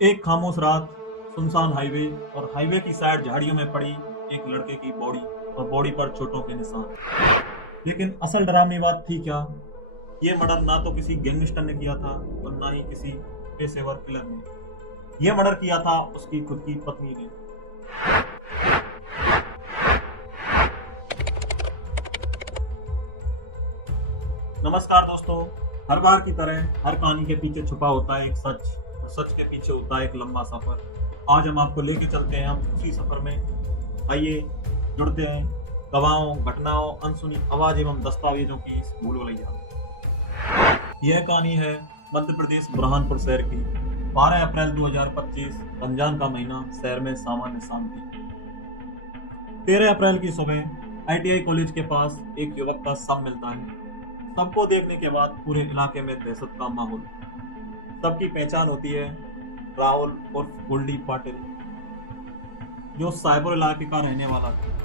एक खामोश रात, सुनसान हाईवे और हाईवे की साइड झाड़ियों में पड़ी एक लड़के की बॉडी और बॉडी पर चोटों के निशान। लेकिन असल डरावनी बात थी क्या? ये मर्डर ना तो किसी गैंगस्टर ने किया था और ना ही किसी पेशेवर किलर ने। यह मर्डर किया था उसकी खुद की पत्नी ने। नमस्कार दोस्तों, हर बार की तरह हर कहानी के पीछे छुपा होता है एक सच, और सच के पीछे होता है एक लंबा सफर। आज हम आपको लेके चलते हैं हम उसी सफर में। आइए जुड़ते हैं गवाहों, घटनाओं, अनसुनी आवाज एवं दस्तावेजों की इस भूलभुलैया। यह कहानी है मध्य प्रदेश बुरहानपुर शहर की। 12 अप्रैल 2025, रमजान का महीना, शहर में सामान्य शांति। 13 अप्रैल की सुबह आईटीआई कॉलेज के पास एक युवक का शव मिलता है। सबको देखने के बाद पूरे इलाके में दहशत का माहौल। सबकी पहचान होती है राहुल और गोल्डी पाटिल, जो साइबर इलाके का रहने वाला था।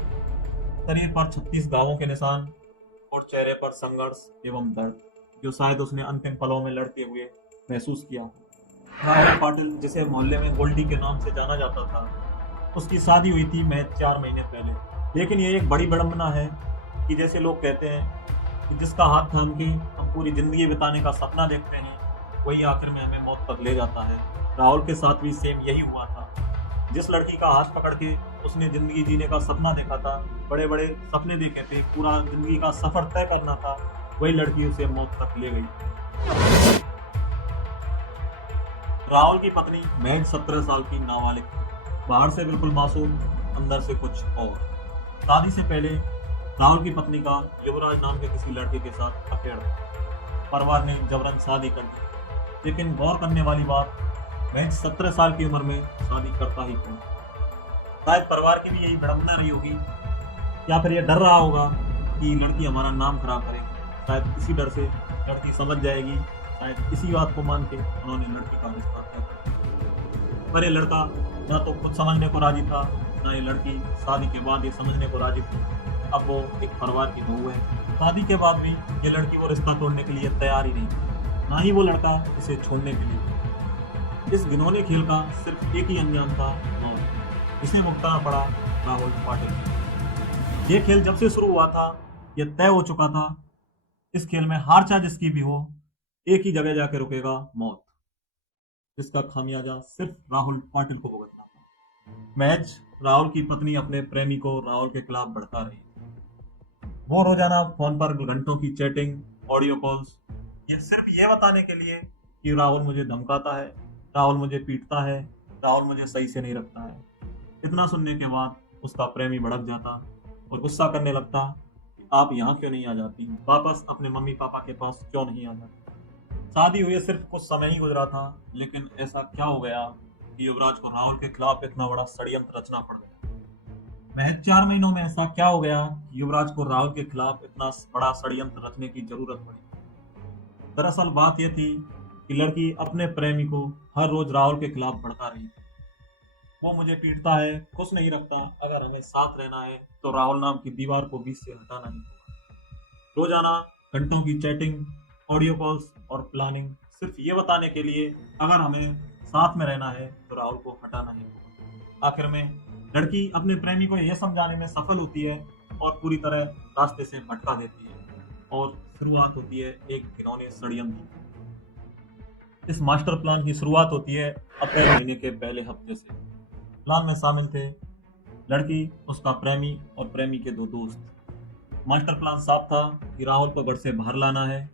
शरीर पर 36 घावों के निशान और चेहरे पर संघर्ष एवं दर्द, जो शायद उसने अंतिम पलों में लड़ते हुए महसूस किया। राहुल पाटिल, जिसे मोहल्ले में गोल्डी के नाम से जाना जाता था, उसकी शादी हुई थी महज 4 महीने पहले। लेकिन ये एक बड़ी विडंबना है कि जैसे लोग कहते हैं कि जिसका हाथ थाम के हम पूरी जिंदगी बिताने का सपना देखते हैं, वही आखिर में हमें मौत तक ले जाता है। राहुल के साथ भी सेम यही हुआ था। जिस लड़की का हाथ पकड़ के उसने जिंदगी जीने का सपना देखा था, बड़े बड़े सपने देखे थे, पूरा जिंदगी का सफर तय करना था, वही लड़की उसे मौत तक ले गई। राहुल की पत्नी महज 17 साल की नाबालिग थी। बाहर से बिल्कुल मासूम, अंदर से कुछ और। शादी से पहले राहुल की पत्नी का युवराज नाम के किसी लड़के के साथ अफेयर था। परिवार ने जबरन शादी कर दी। लेकिन गौर करने वाली बात, महज 17 साल की उम्र में शादी करता ही कौन? शायद परिवार की भी यही विडंबना रही होगी, या फिर यह डर रहा होगा कि लड़की हमारा नाम खराब करेगी। शायद इसी डर से लड़की समझ जाएगी। शायद इसी बात को मान के उन्होंने लड़की का रिश्ता तय कर दिया। पर ये लड़का ना तो कुछ समझने को राजी था, ना ये लड़की शादी के बाद ये समझने को राजी थी। अब वो एक परिवार की बहू है। शादी के बाद भी ये लड़की वो रिश्ता तोड़ने के लिए तैयार ही नहीं, ना ही वो लड़का इसे छोड़ने के लिए। इस घिनौने खेल का सिर्फ एक ही अंजाम था, मौत। इसे भुगतना पड़ा राहुल पाटिल। ये खेल जब से शुरू हुआ था, यह तय हो चुका था। इस खेल में हार चाहे जिसकी भी हो, एक ही जगह जाके रुकेगा, मौत। जिसका खामियाजा सिर्फ राहुल पाटिल को भुगतना था। मैच राहुल की पत्नी अपने प्रेमी को राहुल के खिलाफ भड़का रही। वो रोजाना फोन पर घंटों की चैटिंग, ऑडियो कॉल्स, ये सिर्फ ये बताने के लिए कि राहुल मुझे धमकाता है, राहुल मुझे पीटता है, राहुल मुझे सही से नहीं रखता है। इतना सुनने के बाद उसका प्रेमी भड़क जाता और गुस्सा करने लगता कि आप यहाँ क्यों नहीं आ जाती, वापस अपने मम्मी पापा के पास क्यों नहीं आ जाती। शादी हुए सिर्फ कुछ समय ही गुजरा था, लेकिन ऐसा क्या हो गया कि युवराज को राहुल के खिलाफ इतना बड़ा षड्यंत्र रचना पड़ गया? महज 4 महीनों में ऐसा क्या हो गया कि युवराज को राहुल के खिलाफ इतना बड़ा षड्यंत्र रचने की जरूरत पड़ी? दरअसल बात यह थी कि लड़की अपने प्रेमी को हर रोज राहुल के खिलाफ भड़का रही थी। वो मुझे पीटता है, खुश नहीं रखता, अगर हमें साथ रहना है तो राहुल नाम की दीवार को बीच से हटाना ही होगा। रोजाना घंटों की चैटिंग, ऑडियो कॉल्स और प्लानिंग, सिर्फ ये बताने के लिए अगर हमें साथ में रहना है तो राहुल को हटाना ही होगा। आखिर में लड़की अपने प्रेमी को यह समझाने में सफल होती है और पूरी तरह रास्ते से भटका देती है, और शुरुआत होती है एक घिनौने षड्यंत्र की। इस मास्टर प्लान की शुरुआत होती है अप्रैल महीने के पहले हफ्ते से। प्लान में शामिल थे लड़की, उसका प्रेमी और प्रेमी के 2 दोस्त। मास्टर प्लान साफ था कि राहुल को घर से बाहर लाना है,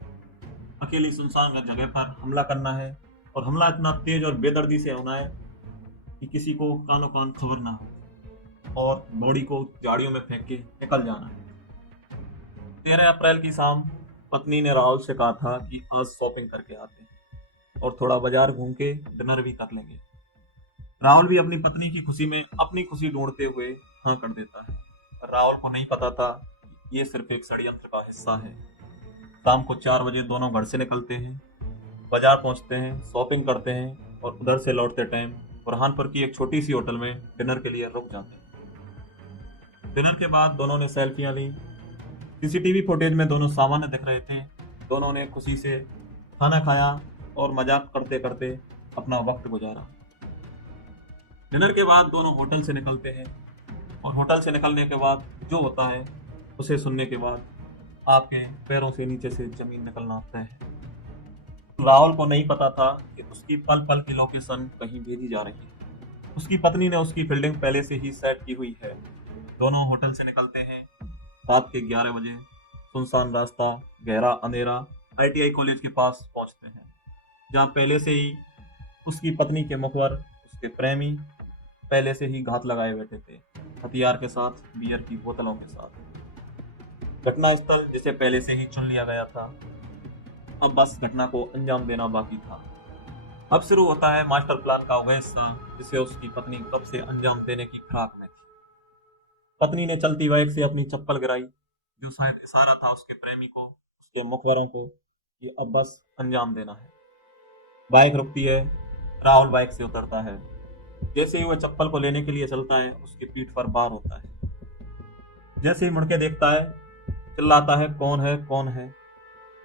अकेली सुनसान जगह पर हमला करना है, और हमला इतना तेज और बेदर्दी से होना है कि किसी को कानो कान खबर ना हो, और बॉडी को झाड़ियों में फेंक के निकल जाना है। 13 अप्रैल की शाम पत्नी ने राहुल से कहा था कि आज शॉपिंग करके आते हैं और थोड़ा बाजार घूम के डिनर भी कर लेंगे। राहुल भी अपनी पत्नी की खुशी में अपनी खुशी ढूंढते हुए हाँ कर देता है। राहुल को नहीं पता था ये सिर्फ एक षड्यंत्र का हिस्सा है। शाम को 4 बजे दोनों घर से निकलते हैं, बाजार पहुंचते हैं, शॉपिंग करते हैं, और उधर से लौटते टाइम बुरहानपुर की एक छोटी सी होटल में डिनर के लिए रुक जाते हैं। डिनर के बाद दोनों ने सेल्फियां ली। सीसीटीवी फुटेज में दोनों सामान्य दिख रहे थे। दोनों ने खुशी से खाना खाया और मजाक करते करते अपना वक्त गुजारा। डिनर के बाद दोनों होटल से निकलते हैं और होटल से निकलने के बाद जो होता है उसे सुनने के बाद आपके पैरों से नीचे से जमीन निकलना तय है। राहुल को नहीं पता था कि उसकी पल पल की लोकेशन कहीं भेजी जा रही है। उसकी पत्नी ने उसकी फील्डिंग पहले से ही सेट की हुई है। दोनों होटल से निकलते हैं रात के 11 बजे। सुनसान रास्ता, गहरा अंधेरा, आईटीआई कॉलेज के पास पहुंचते हैं, जहां पहले से ही उसकी पत्नी के मुखर उसके प्रेमी पहले से ही घात लगाए बैठे थे, हथियार के साथ, बियर की बोतलों के साथ। घटना स्थल जिसे पहले से ही चुन लिया गया था, अब बस घटना को अंजाम देना बाकी था। अब शुरू होता है मास्टर प्लान का वह हिस्सा जिसे उसकी पत्नी कब से अंजाम देने की फिराक में थी। पत्नी ने चलती बाइक से अपनी चप्पल गिराई, जो शायद इशारा था उसके प्रेमी को, उसके मुखबरों को, कि अब बस अंजाम देना है। बाइक रुकती है, राहुल बाइक से उतरता है। जैसे ही वह चप्पल को लेने के लिए चलता है, उसकी पीठ पर बार होता है। जैसे ही मुड़ के देखता है, चिल्लाता है, कौन है, कौन है।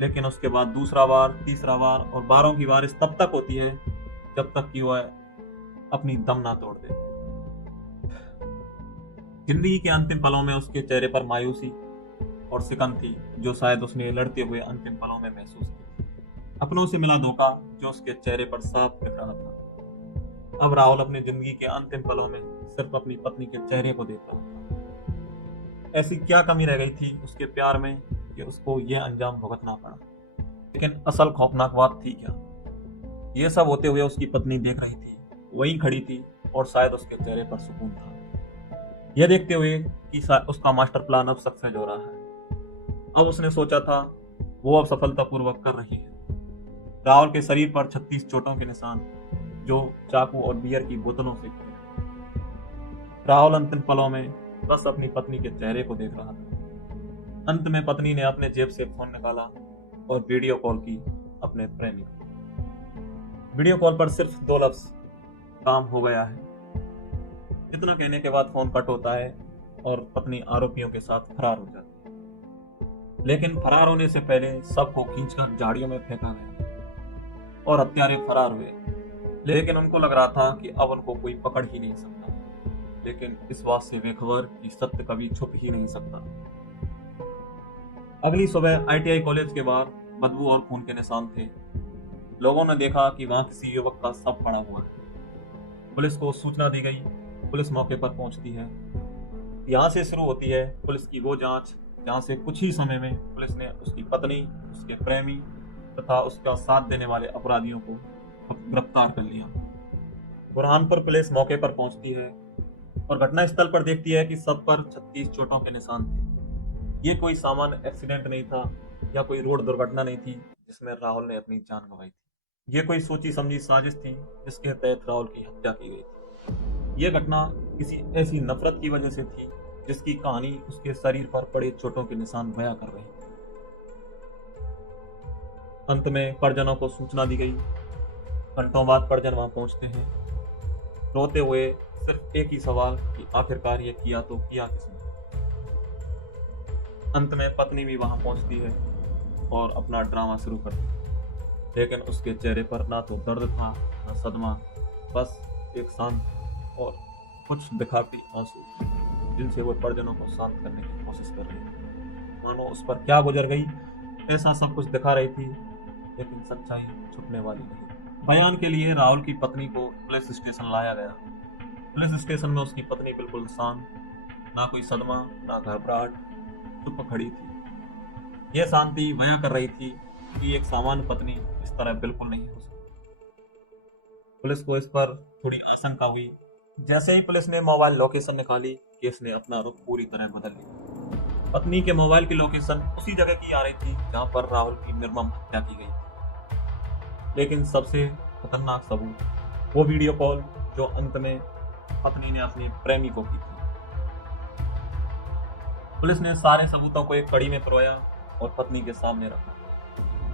लेकिन उसके बाद दूसरा बार, तीसरा बार और बारों की बारिश तब तक होती है जब तक कि वह अपनी दम ना तोड़ दे। जिंदगी के अंतिम पलों में उसके चेहरे पर मायूसी और सिकन थी, जो शायद उसने लड़ते हुए अंतिम पलों में महसूस की। अपनों से मिला धोखा जो उसके चेहरे पर साफ दिख रहा था। अब राहुल अपनी जिंदगी के अंतिम पलों में सिर्फ अपनी पत्नी के चेहरे को देख रहा था। ऐसी क्या कमी रह गई थी उसके प्यार में कि उसको यह अंजाम भुगतना पड़ा। लेकिन असल खौफनाक बात थी क्या? यह सब होते हुए उसकी पत्नी देख रही थी, वहीं खड़ी थी और शायद उसके चेहरे पर सुकून था, यह देखते हुए कि उसका मास्टर प्लान अब सक्सेस हो रहा है। अब उसने सोचा था वो अब सफलतापूर्वक कर रही है। राहुल के शरीर पर 36 चोटों के निशान, जो चाकू और बियर की बोतलों से खुले। राहुल अंतिम पलों में बस अपनी पत्नी के चेहरे को देख रहा था। अंत में पत्नी ने अपने जेब से फोन निकाला और वीडियो कॉल की अपने प्रेमी को। वीडियो कॉल पर सिर्फ 2 लफ्ज, काम हो गया है। इतना कहने के बाद फोन कट होता है और पत्नी आरोपियों के साथ फरार हो जाती है। लेकिन फरार होने से पहले सबको खींचकर झाड़ियों में फेंका गया और हत्यारे फरार हुए। लेकिन उनको लग रहा था कि अब उनको कोई पकड़ ही नहीं सकता। लेकिन इस बात से बेखबर कि सत्य कभी छुप ही नहीं सकता। अगली सुबह आईटीआई कॉलेज के बाहर बदबू और खून के निशान थे। लोगों ने देखा कि वहां किसी युवक का शव पड़ा हुआ है। पुलिस को सूचना दी गई। पुलिस मौके पर पहुंचती है। यहाँ से शुरू होती है पुलिस की वो जांच, जहां से कुछ ही समय में पुलिस ने उसकी पत्नी, उसके प्रेमी तथा उसका साथ देने वाले अपराधियों को गिरफ्तार कर लिया। बुरहानपुर पुलिस मौके पर पहुंचती है और घटना स्थल पर देखती है कि सब पर 36 चोटों के निशान थे। ये कोई सामान्य एक्सीडेंट नहीं था या कोई रोड दुर्घटना नहीं थी जिसमें राहुल ने अपनी जान गंवाई थी। ये कोई सोची समझी साजिश थी जिसके तहत राहुल की हत्या की गई थी। यह घटना किसी ऐसी नफरत की वजह से थी जिसकी कहानी उसके शरीर पर पड़े चोटों के निशान बयां कर रही। अंत में परिजनों को सूचना दी गई। घंटों बाद परिजन वहां पहुंचते हैं, रोते हुए सिर्फ एक ही सवाल कि आखिरकार ये किया तो किया किसने। अंत में पत्नी भी वहां पहुंचती है और अपना ड्रामा शुरू करती है। लेकिन उसके चेहरे पर ना तो दर्द था, ना सदमा, बस एक शांत और कुछ दिखाती आंसू, जिनसे वो परिजनों को शांत करने की कोशिश कर रही थी। मानो उस पर क्या गुजर गई, ऐसा सब कुछ दिखा रही थी, लेकिन सच्चाई छुपने वाली नहीं। बयान के लिए राहुल की पत्नी को पुलिस स्टेशन लाया गया। पुलिस स्टेशन में उसकी पत्नी बिल्कुल शांत, ना कोई सदमा, ना घबराहट, चुप खड़ी थी। यह शांति बयां कर रही थी कि एक सामान्य पत्नी इस तरह बिल्कुल नहीं हो सकती। पुलिस को इस पर थोड़ी आशंका हुई। जैसे ही पुलिस ने मोबाइल लोकेशन निकाली, केस ने अपना रुख पूरी तरह बदल लिया। पत्नी के मोबाइल की लोकेशन उसी जगह की आ रही थी जहां पर राहुल की निर्मम हत्या की गई थी। लेकिन सबसे खतरनाक सबूत वो वीडियो कॉल जो अंत में पत्नी ने अपने प्रेमी को की थी। पुलिस ने सारे सबूतों को एक कड़ी में पिरोया और पत्नी के सामने रखा।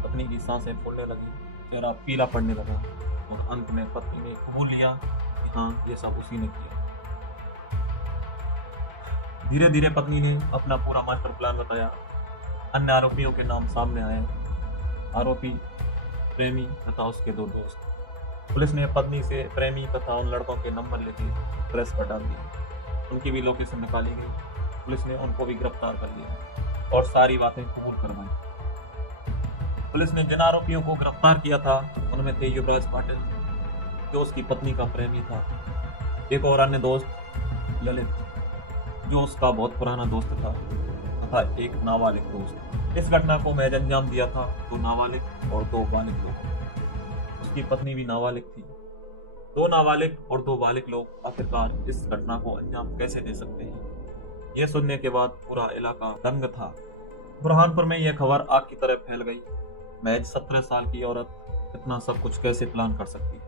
पत्नी की सांसें फूलने लगी, चेहरा पीला पड़ने लगा और अंत में पत्नी ने कबूल लिया कि हाँ, ये सब उसी ने किया। धीरे धीरे पत्नी ने अपना पूरा मास्टर प्लान बताया। अन्य आरोपियों के नाम सामने आए। आरोपी, प्रेमी तथा उसके 2 दोस्त। पुलिस ने पत्नी से प्रेमी तथा उन लड़कों के नंबर लेके प्रेस पर डाल दिए। उनकी भी लोकेशन निकाली गई। पुलिस ने उनको भी गिरफ्तार कर लिया और सारी बातें कबूल करवाई। पुलिस ने जिन आरोपियों को गिरफ्तार किया था उनमें थे युवराज पाटिल, जो उसकी पत्नी का प्रेमी था, एक और अन्य दोस्त ललित, जो उसका बहुत पुराना दोस्त था, तथा एक नाबालिग दोस्त। इस घटना को महज अंजाम दिया था दो नाबालिग और दो बालिग लोग। उसकी पत्नी भी नाबालिग थी। दो नाबालिग और दो बालिग लोग आखिरकार इस घटना को अंजाम कैसे दे सकते हैं, यह सुनने के बाद पूरा इलाका दंग था। बुरहानपुर में यह खबर आग की तरह फैल गई। महज 17 साल की औरत इतना सब कुछ कैसे प्लान कर सकती है?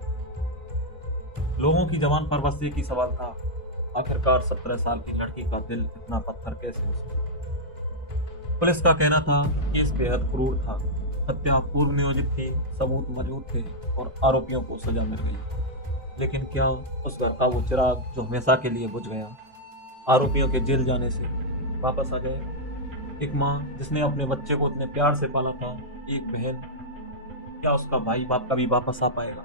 लोगों की जबान पर बस एक ही सवाल था, आखिरकार 17 साल की लड़की का दिल इतना पत्थर कैसे हो सकता? पुलिस का कहना था कि केस बेहद क्रूर था, हत्या पूर्व नियोजित थी, सबूत मौजूद थे और आरोपियों को सजा मिल गई। लेकिन क्या उस घर का वो चिराग जो हमेशा के लिए बुझ गया, आरोपियों के जेल जाने से वापस आ गया? एक माँ जिसने अपने बच्चे को इतने प्यार से पाला था, एक बहन, क्या उसका भाई बाप कभी वापस आ पाएगा?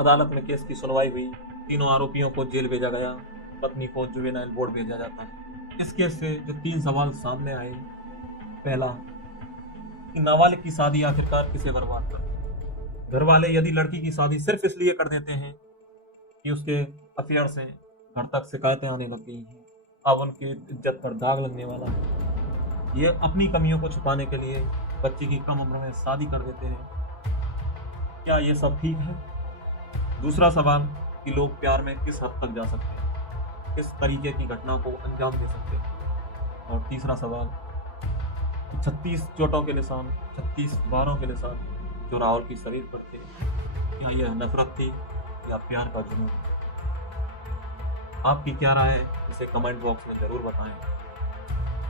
अदालत में केस की सुनवाई हुई। तीनों आरोपियों को जेल भेजा गया, पत्नी को जुवेनाइल बोर्ड भेजा जाता है। इस केस से जो 3 सवाल सामने आए, पहला कि नाबालिग की शादी आखिरकार किसे बर्बाद कर? घर वाले यदि लड़की की शादी सिर्फ इसलिए कर देते हैं कि उसके अफेयर से घर तक शिकायतें आने लग गई हैं, अब उनकी इज्जत पर दाग लगने वाला है, ये अपनी कमियों को छुपाने के लिए बच्ची की कम उम्र में शादी कर देते हैं, क्या ये सब ठीक है? दूसरा सवाल कि लोग प्यार में किस हद तक जा सकते हैं, किस तरीके की घटना को अंजाम दे सकते हैं? और तीसरा सवाल कि 36 चोटों के निशान, 36 वारों के निशान जो राहुल की शरीर पर थे, क्या यह नफरत थी या प्यार का जुनून? आपकी क्या राय है, इसे कमेंट बॉक्स में जरूर बताएं।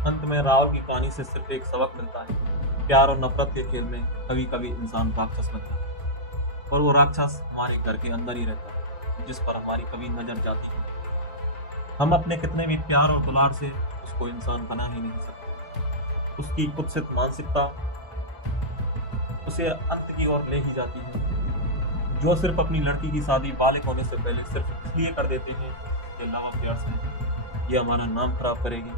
अंत में राहुल की कहानी से सिर्फ एक सबक मिलता है, प्यार और नफरत के खेल में कभी कभी इंसान राक्षस बनता है, और वो राक्षस हमारे घर के अंदर ही रहता है, जिस पर हमारी कभी नजर जाती है। हम अपने कितने भी प्यार और दुलार से उसको इंसान बना ही नहीं सकते। उसकी कुत्सित मानसिकता उसे अंत की ओर ले ही जाती है। जो सिर्फ अपनी लड़की की शादी बालिग होने से पहले सिर्फ इसलिए कर देते हैं कि लव अफेयर से ये हमारा नाम खराब करेगी,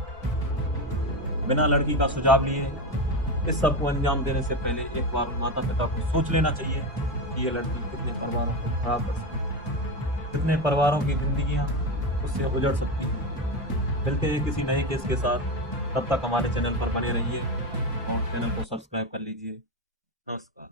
बिना लड़की का सुझाव लिए इस सब को अंजाम देने से पहले एक बार माता पिता को सोच लेना चाहिए कि ये लड़की कितने परिवारों को खराब कर सकती है, कितने परिवारों की जिंदगियां उससे उजड़ सकती हैं। मिलते हैं किसी नए केस के साथ, तब तक हमारे चैनल पर बने रहिए और चैनल को सब्सक्राइब कर लीजिए। नमस्कार।